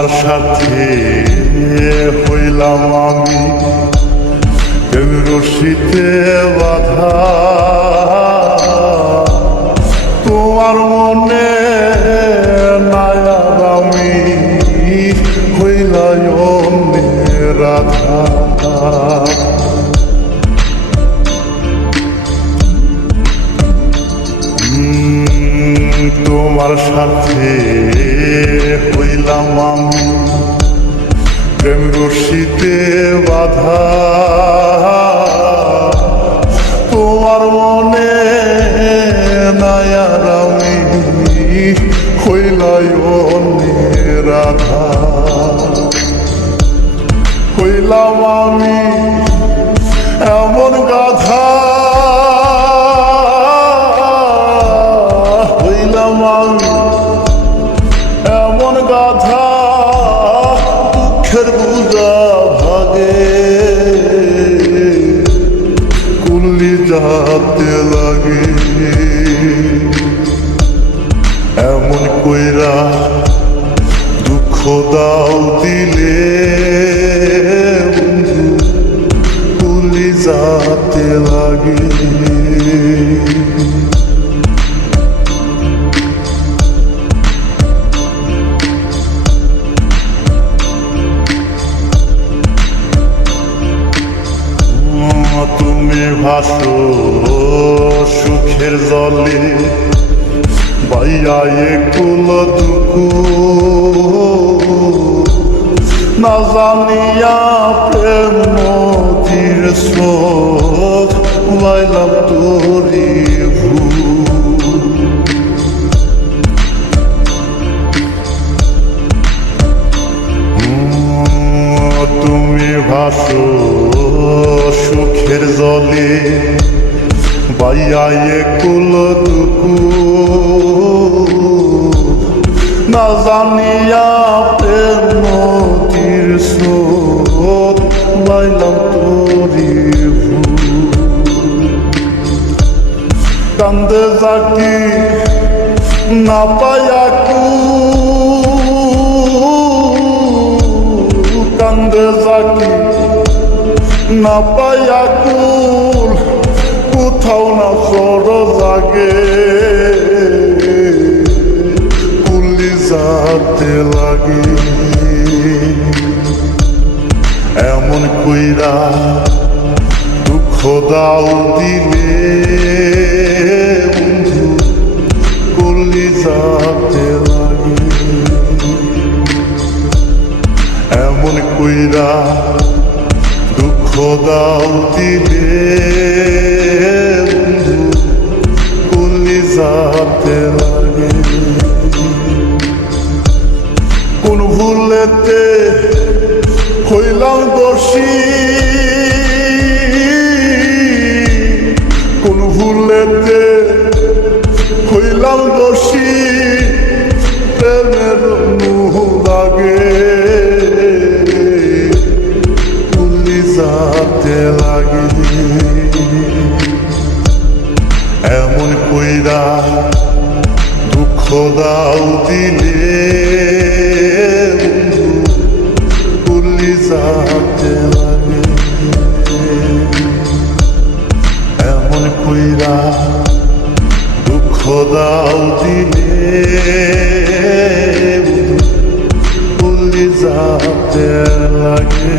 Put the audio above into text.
তোমার সাথে হইলাম আমি প্রেম রশিতে বাধা, তোমার মনে নাই আর আমি হইলাই অন্যের রাধা। তোমার সাথে হইলাম আমি প্রেম রশিতে বাধা, তোমার মনে নাই আর আমি হইলাই অন্যের রাধা। হইলাম আমি এমন গাধা, হইলাম আমি এমন গাধা, দুঃখের বুঝা ভাগে কুল্লি যাতে লাগে। এমন কইরা দুঃখ দাও দিলে বন্ধু কুল্লি যাতে লাগে। তুমি ভাসো সুখের জলে বাইয়া একুল দুকু, না জানিয়া প্রেম নদীর স্রোত বাইলাম তোরি ভুল। তুমি ভাসো সুখের জলে বাইয়া একুল দুকু, না জানিয়া প্রেম নদীর স্রোত বাইলাম তোরি ভুল। কান্দে জাকি না পায়া কান্দে জাকি না পায়া কুল, কোথাও না সর জাগে কুল্লি যাতে লাগে। এমন কইরা দুঃখ দাও দিলে বন্ধু কুল্লি যাতে লাগে। এমন কইরা দুঃখ দাও দিলে বন্ধু কুল্লি যাতে লাগে। কোন ভুলেতে হইলাম দোষী, কোন ভুলেতে হইলাম দোষী, প্রেমের মুহ লাগে কুল্লি যাতে লাগে। এমন কইরা দুঃখ দাও দিলে বন্ধু কুল্লি যাতে লাগে। এমন কইরা দুঃখ দাও দিলে বন্ধু কুল্লি যাতে লাগে।